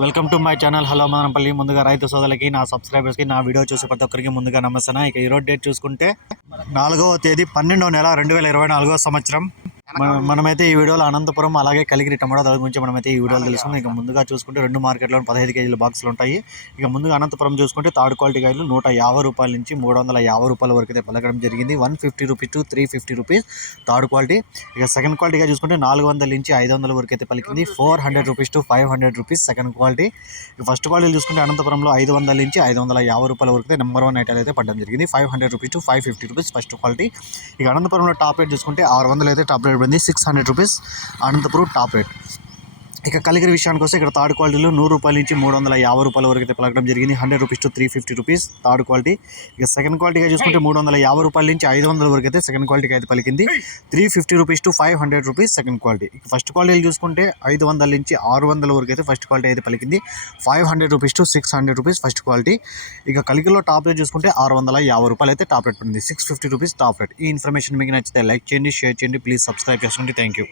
Welcome to my channel hello Madanapalle ముందుగా రైతు సోదరులకి నా సబ్స్క్రైబర్స్కి నా వీడియో చూసి ప్రతి ఒక్కరికి ముందుగా నమస్తే. ఇక ఈరోజు డేట్ చూసుకుంటే నాలుగవ తేదీ పన్నెండవ నెల రెండు వేల ఇరవై నాలుగవ సంవత్సరం. మనమైతే ఈ వీడియోలో అనంతపురం అలాగే కలిగిరి టమాటో ధర గురించి మనమైతే ఈ వీడియోలో తెలుసుకుందాం ఇక ముందుగా చూసుకుంటే రెండు మార్కెట్లో పదహైదు కేజీల బాక్సులు ఉంటాయి. ఇక ముందుగా అనంతపురం చూసుకుంటే థర్డ్ క్వాలిటీ కాయలు నూట యాభై రూపాయల నుంచి మూడు వందల యాభై రూపాయల వరకు అయితే పలకడం జరిగింది. One fifty rupees to three fifty rupees third quality. ఇక సెకండ్ క్వాలిటీగా చూసుకుంటే నాలుగు వందల నుంచి ఐదు వందల వరకు అయితే పలికింది. Four hundred rupees to five hundred rupees second quality. ఇక ఫస్ట్ క్వాలిటీ చూసుకుంటే అనంతపురంలో ఐదు వందల నుంచి ఐదు వందల యాభై రూపాయల వరకు అయితే నెంబర్ వన్ ఐటల్ అయితే పడడం జరిగింది. Five hundred rupees to five fifty rupees first quality. ఇక అనంతపురంలో టాప్ రేట్ చూసుకుంటే ఆరు వందలు అయితే టాప్ రేట్ పడింది six hundred rupees Anantapuram top rate ఇక కలిగిరి విషయానికి వస్తే ఇక్కడ థర్డ్ క్వాలిటీలో నూరు రూపాయల నుంచి మూడు వందల యాభై రూపాయల వరకు అయితే పలకడం జరిగింది. Hundred rupees to three fifty rupees third quality. ఇక సెకండ్ క్వాలిటీగా చూసుకుంటే మూడు వందల యాభై రూపాయల నుంచి ఐదు వందల వరకు అయితే సెకండ్ క్వాలిటీకి అయితే పలికింది. Three fifty rupees to five hundred rupees second quality. ఇక ఫస్ట్ క్వాలిటీలు చూసుకుంటే ఐదు వందల నుంచి ఆరు వందల వరకు అయితే ఫస్ట్ క్వాలిటీ అయితే పలికింది. Five hundred rupees to six hundred rupees first quality. ఇక కలిగిలో టాప్ రేట్ చూసుకుంటే ఆరు వందల యాభై రూపాయలు అయితే టాప్ రేట్ పడింది. Six fifty rupees top rate. ఈ ఇన్ఫర్మేషన్ మీకు నచ్చితే లైక్ చేయండి షేర్ చేయండి ప్లీజ్ సబ్స్క్రైబ్ చేసుకోండి థ్యాంక్ యూ.